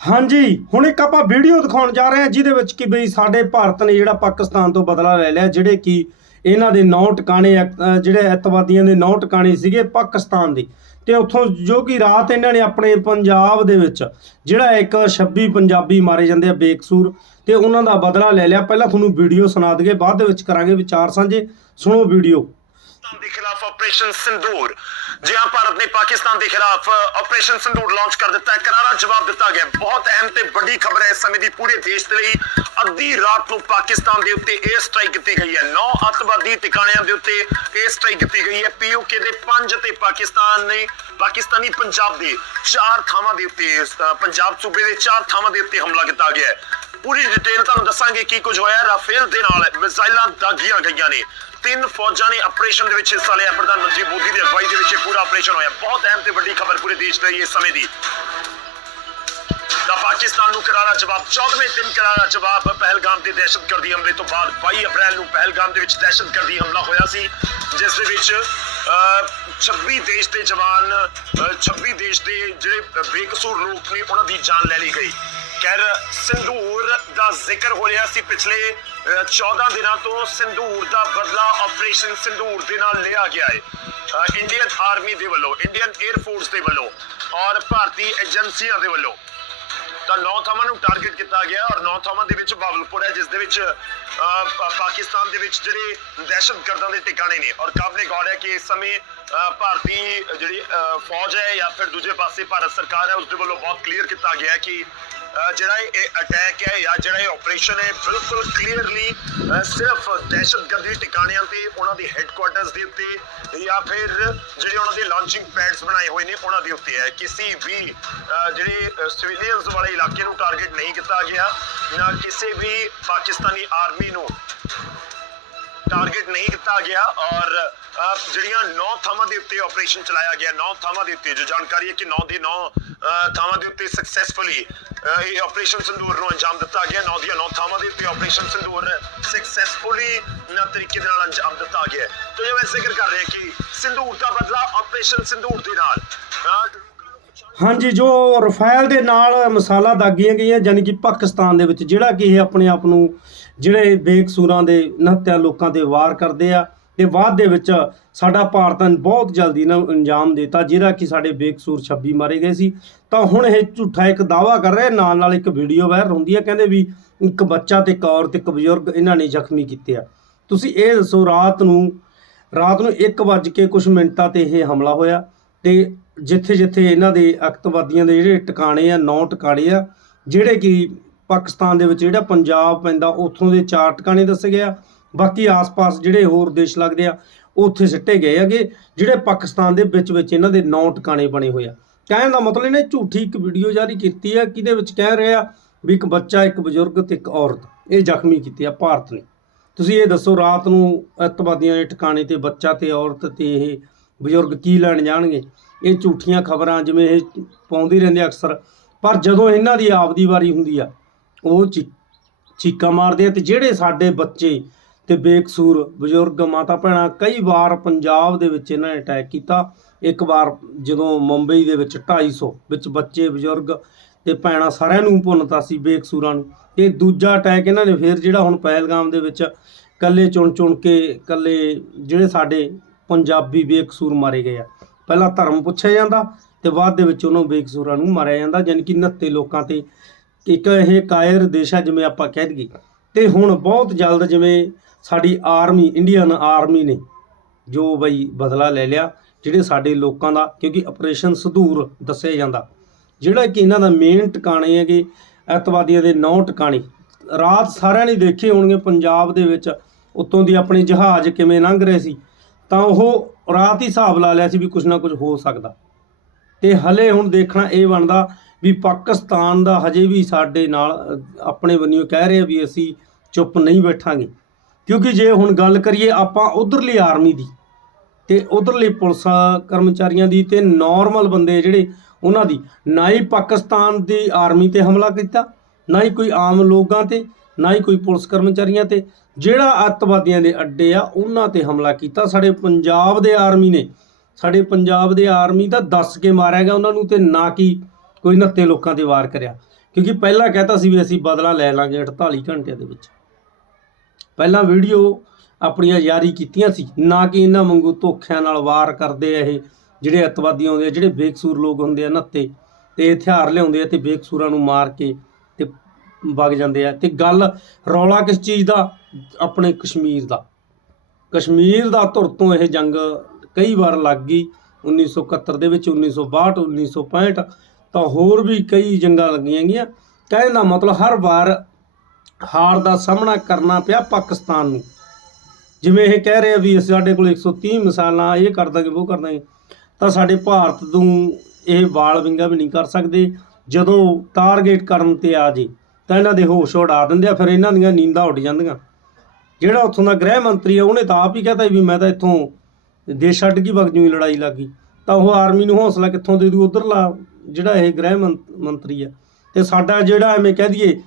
ਹਾਂਜੀ, ਹੁਣ ਇੱਕ ਆਪਾਂ ਵੀਡੀਓ ਦਿਖਾਉਣ ਜਾ ਰਹੇ ਹਾਂ ਜਿਹਦੇ ਵਿੱਚ ਕਿ ਬਈ ਸਾਡੇ ਭਾਰਤ ਨੇ ਜਿਹੜਾ ਪਾਕਿਸਤਾਨ ਤੋਂ ਬਦਲਾ ਲੈ ਲਿਆ, ਜਿਹੜੇ ਕਿ ਇਹਨਾਂ ਦੇ ਨੌ ਟਿਕਾਣੇ ਜਿਹੜੇ ਅੱਤਵਾਦੀਆਂ ਦੇ ਨੌ ਟਿਕਾਣੇ ਸੀਗੇ ਪਾਕਿਸਤਾਨ ਦੇ। ਤੇ ਉੱਥੋਂ ਜੋ ਕਿ ਰਾਤ ਇਹਨਾਂ ਨੇ ਆਪਣੇ ਪੰਜਾਬ ਦੇ ਵਿੱਚ ਜਿਹੜਾ ਇੱਕ 26 ਪੰਜਾਬੀ ਮਾਰੇ ਜਾਂਦੇ ਆ ਬੇਕਸੂਰ, ਤੇ ਉਹਨਾਂ ਦਾ ਬਦਲਾ ਲੈ ਲਿਆ। ਪਹਿਲਾਂ ਤੁਹਾਨੂੰ ਵੀਡੀਓ ਸੁਣਾ ਦਈਏ, ਬਾਅਦ ਦੇ ਵਿੱਚ ਕਰਾਂਗੇ ਵਿਚਾਰ ਸਾਂਝੇ। ਸੁਣੋ ਵੀਡੀਓ। ਪਾਕਿਸਤਾਨ ਦੇ ਖਿਲਾਫ ਆਪਰੇਸ਼ਨ ਸਿੰਦੂਰ। ਜਿਹਾਂ ਭਾਰਤ ਨੇ ਪਾਕਿਸਤਾਨ ਦੇ ਖਿਲਾਫ ਆਪਰੇਸ਼ਨ ਸਿੰਦੂਰ ਲਾਂਚ ਕਰ ਦਿੱਤਾ ਹੈ, ਕਰਾਰਾ ਜਵਾਬ ਦਿੱਤਾ ਗਿਆ ਬਹੁਤ ਅਹਿਮ ਤੇ ਵੱਡੀ ਖਬਰ ਹੈ ਇਸ ਸਮੇਂ ਦੀ ਪੂਰੇ ਦੇਸ਼ ਦੇ ਲਈ। ਅੱਧੀ ਰਾਤ ਨੂੰ ਪਾਕਿਸਤਾਨ ਦੇ ਉੱਤੇ 에ਅਰ ਸਟ੍ਰਾਈਕ ਕੀਤੀ ਗਈ ਹੈ। ਨੌ ਅੱਤਵਾਦੀ ਟਿਕਾਣਿਆਂ ਦੇ ਉੱਤੇ 에ਅਰ ਸਟ੍ਰਾਈਕ ਕੀਤੀ ਗਈ ਹੈ। ਪੀਓਕੇ ਦੇ ਪੰਜ ਤੇ ਪਾਕਿਸਤਾਨ ਨੇ, ਪਾਕਿਸਤਾਨੀ ਪੰਜਾਬ ਦੇ ਚਾਰ ਥਾਵਾਂ ਦੇ ਉੱਤੇ ਪੰਜਾਬ ਸੂਬੇ ਦੇ ਚਾਰ ਥਾਵਾਂ ਦੇ ਉੱਤੇ ਹਮਲਾ ਕੀਤਾ ਗਿਆ ਹੈ। ਪੂਰੀ ਡਿਟੇਲ ਤੁਹਾਨੂੰ ਦੱਸਾਂਗੇ ਕੀ ਕੁਝ ਹੋਇਆ ਰਾਫੇਲ ਦੇ ਨਾਲ ਮਿਜ਼ਾਈਲਾਂ ਦਾਗੀਆਂ ਗਈਆਂ ਨੇ। ਤਿੰਨ ਫੌਜਾਂ ਨੇ ਆਪਰੇਸ਼ਨ ਦੇ ਵਿੱਚ ਹਿੱਸਾ ਲਿਆ। ਪ੍ਰਧਾਨ ਮੰਤਰੀ ਮੋਦੀ ਦੀ ਅਗਵਾਈ ਦੇ ਵਿੱਚ ਇਹ ਪੂਰਾ ਆਪਰੇਸ਼ਨ ਹੋਇਆ। ਬਹੁਤ ਅਹਿਮ ਤੇ ਵੱਡੀ ਖਬਰ ਪੂਰੇ ਦੇਸ਼ ਲਈ ਇਸ ਸਮੇਂ ਦੀ। ਦਾ ਪਾਕਿਸਤਾਨ ਨੂੰ ਕਰਾਰਾ ਜਵਾਬ 14ਵੇਂ ਦਿਨ ਕਰਾਰਾ ਜਵਾਬ ਪਹਿਲਗਾਮ ਦੇ ਦਹਿਸ਼ਤਗਰਦੀ ਹਮਲੇ ਤੋਂ ਬਾਅਦ 22 ਅਪ੍ਰੈਲ ਨੂੰ ਪਹਿਲਗਾਮ ਦੇ ਵਿੱਚ ਦਹਿਸ਼ਤਗਰਦੀ ਹਮਲਾ ਹੋਇਆ ਸੀ। ਜਿਸ ਦੇ ਵਿੱਚ ਅਹ, 26 ਦੇਸ਼ ਦੇ ਜਵਾਨ ਅਹ, 26 ਦੇਸ਼ ਦੇ ਜਿਹੜੇ ਬੇਕਸੂਰ ਲੋਕ ਨੇ ਉਹਨਾਂ ਦੀ ਜਾਨ ਲੈ ਲਈ ਗਈ। ਖੈਰ ਸਿੰਦੂਰ ਦਾ ਜ਼ਿਕਰ ਹੋ ਰਿਹਾ ਸੀ ਪਿਛਲੇ 14 ਦਿਨਾਂ ਤੋਂ ਸਿੰਦੂਰ ਦਾ ਬਦਲਾ ਆਪਰੇਸ਼ਨ ਸਿੰਦੂਰ ਦੇ ਨਾਲ ਲਿਆ ਗਿਆ ਹੈ। ਇੰਡੀਅਨ ਆਰਮੀ ਦੇ ਵੱਲੋਂ ਇੰਡੀਅਨ 에ਅਰ ਫੋਰਸ ਦੇ ਵੱਲੋਂ ਔਰ ਭਾਰਤੀ ਏਜੰਸੀਆਂ ਦੇ ਵੱਲੋਂ ਤਾਂ ਨੌ ਥਾਵਾਂ ਨੂੰ ਟਾਰਗੇਟ ਕੀਤਾ ਗਿਆ ਔਰ ਨੌ ਥਾਵਾਂ ਦੇ ਵਿੱਚ ਬਾਵਲਪੁਰ ਹੈ, ਜਿਸ ਦੇ ਵਿੱਚ ਪਾਕਿਸਤਾਨ ਦੇ ਵਿੱਚ ਜਿਹੜੇ ਦਹਿਸ਼ਤਗਰਦਾਂ ਦੇ ਟਿਕਾਣੇ ਨੇ ਔਰ ਕਾਬਲੇ ਗੌਰ ਹੈ ਕਿ ਇਸ ਸਮੇਂ ਭਾਰਤੀ ਜਿਹੜੀ ਫੌਜ ਹੈ ਜਾਂ ਫਿਰ ਦੂਜੇ ਪਾਸੇ ਭਾਰਤ ਸਰਕਾਰ ਹੈ, ਉਸ ਦੇ ਵੱਲੋਂ ਬਹੁਤ ਕਲੀਅਰ ਕੀਤਾ ਗਿਆ ਹੈ ਕਿ ਜਿਹੜਾ ਇਹ ਅਟੈਕ ਹੈ ਜਾਂ ਜਿਹੜਾ ਇਹ ਆਪਰੇਸ਼ਨ ਹੈ, ਬਿਲਕੁਲ ਕਲੀਅਰਲੀ ਸਿਰਫ ਦਹਿਸ਼ਤਗਰਦੀ ਟਿਕਾਣਿਆਂ ਤੇ, ਉਹਨਾਂ ਦੇ ਹੈੱਡਕੁਆਰਟਰਸ ਦੇ ਉੱਤੇ, ਜਾਂ ਫਿਰ ਜਿਹੜੇ ਉਹਨਾਂ ਦੇ ਲਾਂਚਿੰਗ ਪੈਡਸ ਬਣਾਏ ਹੋਏ ਨੇ, ਉਹਨਾਂ ਦੇ ਉੱਤੇ ਹੈ। ਕਿਸੇ ਵੀ ਜਿਹੜੇ ਸਿਵਿਲੀਅਨਸ ਵਾਲੇ ਇਲਾਕੇ ਨੂੰ ਟਾਰਗੇਟ ਨਹੀਂ ਕੀਤਾ ਗਿਆ, ਨਾ ਕਿਸੇ ਵੀ ਪਾਕਿਸਤਾਨੀ ਆਰਮੀ ਨੂੰ ਟਾਰਗੇਟ ਨਹੀਂ ਕੀਤਾ ਗਿਆ, ਔਰ ਜਿਹੜੀਆਂ ਨੌ ਥਾਵਾਂ ਦੇ ਉੱਤੇ ਆਪਰੇਸ਼ਨ ਚਲਾਇਆ ਗਿਆ, ਨੌ ਥਾਵਾਂ ਦੇ ਉੱਤੇ ਜੋ ਜਾਣਕਾਰੀ ਹੈ ਕਿ ਨੌ ਦੇ ਨੌ ਥਾਵਾਂ ਦੇ ਉੱਤੇ ਸਕਸੈਸਫੁਲੀ ਇਹ ਆਪਰੇਸ਼ਨ ਸੰਦੂਰ ਨੂੰ ਅੰਜਾਮ ਦਿੱਤਾ ਗਿਆ। ਨੌ ਦੀਆਂ ਨੌ ਥਾਵਾਂ ਦੇ ਉੱਤੇ ਆਪਰੇਸ਼ਨ ਸੰਦੂਰ ਸਕਸੈਸਫੁਲੀ ਨਾ ਤਰੀਕੇ ਦੇ ਨਾਲ ਅੰਜਾਮ ਦਿੱਤਾ ਗਿਆ। ਤੋ ਜੇ ਮੈਂ ਜ਼ਿਕਰ ਕਰ ਰਿਹਾ ਕਿ ਸਿੰਦੂਰ ਦਾ ਬਦਲਾ ਆਪਰੇਸ਼ਨ ਸਿੰਦੂਰ ਦੇ ਨਾਲ ਹਾਂਜੀ, ਜੋ ਰਫਾਇਲ ਦੇ ਨਾਲ ਮਸਾਲਾ ਦਾਗੀਆਂ ਗਈਆਂ ਯਾਨੀ ਕਿ ਪਾਕਿਸਤਾਨ ਦੇ ਵਿੱਚ, ਜਿਹੜਾ ਕਿ ਇਹ ਆਪਣੇ ਆਪ ਨੂੰ ਜਿਹੜੇ ਬੇਕਸੂਰਾਂ ਦੇ ਨਹੱਤਿਆ ਲੋਕਾਂ ਤੇ ਵਾਰ ਕਰਦੇ ਆ ਤੇ ਬਾਅਦ ਦੇ ਵਿੱਚ ਸਾਡਾ ਭਾਰਤ ਨੇ ਬਹੁਤ ਜਲਦੀ ਇਹਨਾਂ ਨੂੰ ਅੰਜਾਮ ਦਿੱਤਾ ਜਿਹੜਾ ਕਿ ਸਾਡੇ ਬੇਕਸੂਰ 26 ਮਾਰੇ ਗਏ ਸੀ। ਤਾਂ ਹੁਣ ਇਹ ਝੂਠਾ ਇੱਕ ਦਾਵਾ ਕਰ ਰਿਹਾ ਨਾਲ ਨਾਲ ਇੱਕ ਵੀਡੀਓ ਵਾਇਰਲ ਹੁੰਦੀ ਹੈ, ਕਹਿੰਦੇ ਵੀ ਇੱਕ ਬੱਚਾ ਤੇ ਇੱਕ ਔਰਤ, ਇੱਕ ਬਜ਼ੁਰਗ ਇਹਨਾਂ ਨੇ ਜ਼ਖਮੀ ਕੀਤੇ ਆ। ਤੁਸੀਂ ਇਹ ਦੱਸੋ, ਰਾਤ ਨੂੰ ਰਾਤ ਨੂੰ 1 ਵੱਜ ਕੇ ਕੁਝ ਮਿੰਟਾਂ ਤੇ ਇਹ ਹਮਲਾ ਹੋਇਆ ਤੇ ਜਿੱਥੇ ਜਿੱਥੇ ਇਹਨਾਂ ਦੇ ਅਕਤਵਾਦੀਆਂ ਦੇ ਜਿਹੜੇ ਟਿਕਾਣੇ ਆ, ਨੌ ਟਿਕਾਣੇ ਆ, ਜਿਹੜੇ ਕਿ ਪਾਕਿਸਤਾਨ ਦੇ ਵਿੱਚ ਜਿਹੜਾ ਪੰਜਾਬ ਪੈਂਦਾ, ਉੱਥੋਂ ਦੇ ਚਾਰ ਟਿਕਾਣੇ ਦੱਸੇ ਗਏ ਆ। ਬਾਕੀ ਆਸ-ਪਾਸ ਜਿਹੜੇ ਹੋਰ ਦੇਸ਼ ਲੱਗਦੇ ਆ, ਉਹ ਉੱਥੇ ਸਿੱਟੇ ਗਏ ਹੈਗੇ, ਜਿਹੜੇ ਪਾਕਿਸਤਾਨ ਦੇ ਵਿੱਚ ਵਿੱਚ ਇਹਨਾਂ ਦੇ ਨੌ ਟਿਕਾਣੇ ਬਣੇ ਹੋਏ ਆ। ਕਹਿਣ ਦਾ ਮਤਲਬ ਇਹਨੇ ਝੂਠੀ ਇੱਕ ਵੀਡੀਓ ਜਾਰੀ ਕੀਤੀ ਆ, ਕਿਹਦੇ ਵਿੱਚ ਕਹਿ ਰਿਹਾ ਵੀ ਇੱਕ ਬੱਚਾ, ਇੱਕ ਬਜ਼ੁਰਗ ਤੇ ਇੱਕ ਔਰਤ, ਇਹ ਜ਼ਖਮੀ ਕੀਤੇ ਆ ਭਾਰਤ ਨੇ। ਤੁਸੀਂ ਇਹ ਦੱਸੋ, ਰਾਤ ਨੂੰ ਅੱਤਵਾਦੀਆਂ ਦੇ ਟਿਕਾਣੇ ਤੇ ਬੱਚਾ ਤੇ ਔਰਤ ਤੇ ਇਹ ਬਜ਼ੁਰਗ ਕੀ ਲੈਣ ਜਾਣਗੇ? ਇਹ ਝੂਠੀਆਂ ਖਬਰਾਂ ਜਿਵੇਂ ਇਹ ਪਾਉਂਦੇ ਰਹਿੰਦੇ ਅਕਸਰ, ਪਰ ਜਦੋਂ ਇਹਨਾਂ ਦੀ ਆਪਦੀ ਵਾਰੀ ਹੁੰਦੀ ਆ, ਉਹ ਚੀ- ਚੀਕਾਂ ਮਾਰਦੇ ਆ ਤੇ ਜਿਹੜੇ ਸਾਡੇ ਬੱਚੇ ਤੇ ਬੇਕਸੂਰ ਬਜ਼ੁਰਗ ਮਾਤਾ ਭੈਣਾਂ ਕਈ ਵਾਰ ਪੰਜਾਬ ਦੇ ਵਿੱਚ ਇਹਨਾਂ ਨੇ ਅਟੈਕ ਕੀਤਾ। ਇੱਕ ਵਾਰ ਜਦੋਂ ਮੁੰਬਈ ਦੇ ਵਿੱਚ 250 ਵਿੱਚ ਬੱਚੇ ਬਜ਼ੁਰਗ ਤੇ ਭੈਣਾਂ ਸਾਰਿਆਂ ਨੂੰ ਭੁੰਨਤਾ ਸੀ ਬੇਕਸੂਰਾਂ ਨੂੰ। ਤੇ ਦੂਜਾ ਅਟੈਕ ਇਹਨਾਂ ਨੇ ਫੇਰ ਜਿਹੜਾ ਹੁਣ ਪਹਿਲਗਾਮ ਦੇ ਵਿੱਚ ਕੱਲੇ ਚੁਣ ਚੁਣ ਕੇ ਕੱਲੇ ਜਿਹੜੇ ਸਾਡੇ ਪੰਜਾਬੀ ਬੇਕਸੂਰ ਮਾਰੇ ਗਏ ਆ। ਪਹਿਲਾਂ ਧਰਮ ਪੁੱਛਿਆ ਜਾਂਦਾ ਤੇ ਬਾਅਦ ਦੇ ਵਿੱਚ ਉਹਨੂੰ ਬੇਕਸੂਰਾਂ ਨੂੰ ਮਾਰਿਆ ਜਾਂਦਾ ਯਾਨੀ ਕਿ 69 ਲੋਕਾਂ ਤੇ ਇੱਕ ਇਹ ਕਾਇਰ ਦੇਸ਼ ਆ ਜਿਵੇਂ ਆਪਾਂ ਕਹਿ ਦਈਏ। ਤੇ ਹੁਣ ਬਹੁਤ ਜਲਦ ਜਿਵੇਂ ਸਾਡੀ ਆਰਮੀ ਇੰਡੀਅਨ ਆਰਮੀ ਨੇ ਜੋ ਬਈ ਬਦਲਾ ਲੈ ਲਿਆ, ਜਿਹੜੇ ਸਾਡੇ ਲੋਕਾਂ ਦਾ, ਕਿਉਂਕਿ ਆਪਰੇਸ਼ਨ ਸਧੂਰ ਦੱਸਿਆ ਜਾਂਦਾ। ਜਿਹੜਾ ਕਿ ਇਹਨਾਂ ਦਾ ਮੇਨ ਟਿਕਾਣੇ ਹੈਗੇ ਅੱਤਵਾਦੀਆਂ ਦੇ ਨੌ ਟਿਕਾਣੇ। ਰਾਤ ਸਾਰਿਆਂ ਨੇ ਦੇਖੇ ਹੋਣਗੇ ਪੰਜਾਬ ਦੇ ਵਿੱਚ, ਉੱਤੋਂ ਦੀ ਆਪਣੇ ਜਹਾਜ਼ ਕਿਵੇਂ ਲੰਘ ਰਹੇ ਸੀ। ਤਾਂ ਉਹ ਰਾਤ ਹੀ ਹਿਸਾਬ ਲਾ ਲਿਆ ਸੀ ਵੀ ਕੁਝ ਨਾ ਕੁਝ ਹੋ ਸਕਦਾ। ਤੇ ਹਲੇ ਹੁਣ ਦੇਖਣਾ ਇਹ ਬਣਦਾ ਵੀ ਪਾਕਿਸਤਾਨ ਦਾ ਹਜੇ ਵੀ ਸਾਡੇ ਨਾਲ ਆਪਣੇ ਬੰਨਿਓ ਕਹਿ ਰਿਹਾ ਵੀ ਅਸੀਂ ਚੁੱਪ ਨਹੀਂ ਬੈਠਾਂਗੇ। ਕਿਉਂਕਿ ਜੇ ਹੁਣ ਗੱਲ ਕਰੀਏ ਆਪਾਂ ਉਧਰਲੀ ਆਰਮੀ ਦੀ ਤੇ ਉਧਰਲੀ ਪੁਲਿਸ ਕਰਮਚਾਰੀਆਂ ਦੀ ਤੇ ਨਾਰਮਲ ਬੰਦੇ ਜਿਹੜੇ ਉਹਨਾਂ ਦੀ, ਨਾ ਹੀ ਪਾਕਿਸਤਾਨ ਦੀ ਆਰਮੀ ਤੇ ਹਮਲਾ ਕੀਤਾ, ਨਾ ਹੀ ਕੋਈ ਆਮ ਲੋਕਾਂ ਤੇ, ਨਾ ਹੀ ਕੋਈ ਪੁਲਿਸ ਕਰਮਚਾਰੀਆਂ ਤੇ, ਜਿਹੜਾ ਅੱਤਵਾਦੀਆਂ ਦੇ ਅੱਡੇ ਆ ਉਹਨਾਂ ਤੇ ਹਮਲਾ ਕੀਤਾ। ਸਾਡੇ ਪੰਜਾਬ ਦੇ ਆਰਮੀ ਨੇ, ਸਾਡੇ ਪੰਜਾਬ ਦੇ ਆਰਮੀ ਦਾ ਦੱਸ ਕੇ ਮਾਰਿਆ ਗਿਆ ਉਹਨਾਂ ਨੂੰ ਤੇ ਨਾ ਕਿ ਕੋਈ ਨੱਤੇ ਲੋਕਾਂ ਤੇ ਵਾਰ ਕਰਿਆ। ਕਿਉਂਕਿ ਪਹਿਲਾਂ ਕਹਤਾ ਸੀ ਵੀ ਅਸੀਂ ਬਦਲਾ ਲੈ ਲਾਂਗੇ 48 ਘੰਟਿਆਂ ਦੇ ਵਿੱਚ। ਪਹਿਲਾਂ ਵੀਡੀਓ ਆਪਣੀਆਂ ਜਾਰੀ ਕੀਤੀਆਂ ਸੀ, ਨਾ ਕਿ ਇਹਨਾਂ ਵਾਂਗੂ ਧੋਖਿਆਂ ਨਾਲ ਵਾਰ ਕਰਦੇ ਆ ਇਹ, ਜਿਹੜੇ ਅੱਤਵਾਦੀ ਆਉਂਦੇ ਆ, ਜਿਹੜੇ ਬੇਕਸੂਰ ਲੋਕ ਹੁੰਦੇ ਆ ਨੱਤੇ ਤੇ ਹਥਿਆਰ ਲਿਆਉਂਦੇ ਆ ਤੇ ਬੇਕਸੂਰਾਂ ਨੂੰ ਮਾਰ ਕੇ ਤੇ ਵਗ ਜਾਂਦੇ ਆ। ਤੇ ਗੱਲ ਰੌਲਾ ਕਿਸ ਚੀਜ਼ ਦਾ? ਆਪਣੇ ਕਸ਼ਮੀਰ ਦਾ। ਕਸ਼ਮੀਰ ਦਾ ਧੁਰ ਤੋਂ ਇਹ ਜੰਗ ਕਈ ਵਾਰ ਲੱਗ ਗਈ 1971 ਦੇ ਵਿੱਚ 1962 1965 ਤਾਂ ਹੋਰ ਵੀ ਕਈ ਜੰਗਾਂ ਲੱਗੀਆਂ ਗਈਆਂ। ਕਹਿਣ ਦਾ ਮਤਲਬ ਹਰ ਵਾਰ ਹਾਰ ਦਾ ਸਾਹਮਣਾ ਕਰਨਾ ਪਿਆ ਪਾਕਿਸਤਾਨ ਨੂੰ। ਜਿਵੇਂ ਇਹ ਕਹਿ ਰਹੇ ਆ ਵੀ ਸਾਡੇ ਕੋਲ 130 ਮਿਸਾਲਾਂ, ਇਹ ਕਰ ਦਾਂਗੇ, ਉਹ ਕਰ ਦਾਂਗੇ, ਤਾਂ ਸਾਡੇ ਭਾਰਤ ਨੂੰ ਇਹ ਵਾਲ ਵਿੰਗਾ ਵੀ ਨਹੀਂ ਕਰ ਸਕਦੇ। ਜਦੋਂ ਟਾਰਗੇਟ ਕਰਨ ਤੇ ਆ ਜੇ, ਤਾਂ ਇਹਨਾਂ ਦੇ ਹੋਸ਼ ਉਡਾ ਦਿੰਦੇ ਆ, ਫਿਰ ਇਹਨਾਂ ਦੀਆਂ ਨੀਂਦਾਂ ਉੱਡ ਜਾਂਦੀਆਂ। ਜਿਹੜਾ ਉੱਥੋਂ ਦਾ ਗ੍ਰਹਿ ਮੰਤਰੀ ਆ, ਉਹਨੇ ਤਾਂ ਆਪ ਹੀ ਕਹਤਾ ਵੀ ਮੈਂ ਤਾਂ ਇੱਥੋਂ ਦੇਸ਼ ਛੱਡ ਕੇ ਵਗ ਜੂਈ ਲੜਾਈ ਲੱਗੀ ਤਾਂ ਉਹ ਆਰਮੀ ਨੂੰ ਹੌਸਲਾ ਕਿੱਥੋਂ ਦੇ ਦੂ? ਉਧਰਲਾ ਜਿਹੜਾ ਇਹ ਗ੍ਰਹਿ ਮੰਤ- ਮੰਤਰੀ ਆ। ਤੇ ਸਾਡਾ ਜਿਹੜਾ ਐਵੇਂ ਕਹਿ ਦਈਏ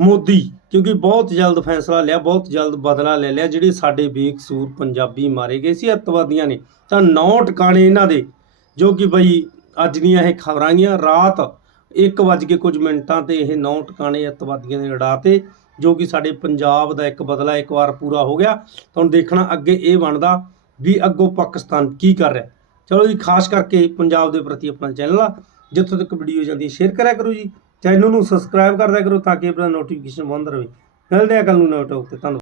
ਮੋਦੀ, ਕਿਉਂਕਿ ਬਹੁਤ ਜਲਦ ਫੈਸਲਾ ਲਿਆ, ਬਹੁਤ ਜਲਦ ਬਦਲਾ ਲੈ ਲਿਆ, ਜਿਹੜੇ ਸਾਡੇ ਬੇਕਸੂਰ ਪੰਜਾਬੀ ਮਾਰੇ ਗਏ ਸੀ, ਅੱਤਵਾਦੀਆਂ ਨੇ। ਤਾਂ ਨੌ ਟਿਕਾਣੇ ਇਹਨਾਂ ਦੇ, ਜੋ ਕਿ ਬਈ ਅੱਜ ਦੀਆਂ ਇਹ ਖਬਰਾਂ ਗੀਆਂ ਰਾਤ 1 ਵੱਜ ਕੇ ਕੁਝ ਮਿੰਟਾਂ ਤੇ ਇਹ ਨੌ ਟਿਕਾਣੇ ਅੱਤਵਾਦੀਆਂ ਦੇ ਉਡਾਤੇ ਜੋ ਕਿ ਸਾਡੇ ਪੰਜਾਬ ਦਾ ਇੱਕ ਬਦਲਾ ਇੱਕ ਵਾਰ ਪੂਰਾ ਹੋ ਗਿਆ। ਤਾਂ ਹੁਣ ਦੇਖਣਾ ਅੱਗੇ ਇਹ ਬਣਦਾ ਵੀ ਅੱਗੋਂ ਪਾਕਿਸਤਾਨ ਕੀ ਕਰ ਰਿਹਾ। ਚਲੋ ਜੀ, ਖਾਸ ਕਰਕੇ ਪੰਜਾਬ ਦੇ ਪ੍ਰਤੀ ਆਪਣਾ ਚੈਨਲ ਆ, ਜਿੱਥੋਂ ਤੱਕ ਵੀਡੀਓ ਜਾਂਦੀ ਹੈ ਸ਼ੇਅਰ ਕਰਿਆ ਕਰੋ ਜੀ। ਚੈਨਲ ਨੂੰ ਸਬਸਕ੍ਰਾਈਬ ਕਰਦਿਆ ਕਰੋ ਤਾਂ ਕਿ ਆਪਣਾ ਨੋਟੀਫਿਕੇਸ਼ਨ ਬੰਦ ਰਹੇ। ਮਿਲਦੇ ਆ ਕੱਲ ਨੂੰ ਨਵੀਂ ਟੌਪ ਤੇ। ਧੰਨਵਾਦ।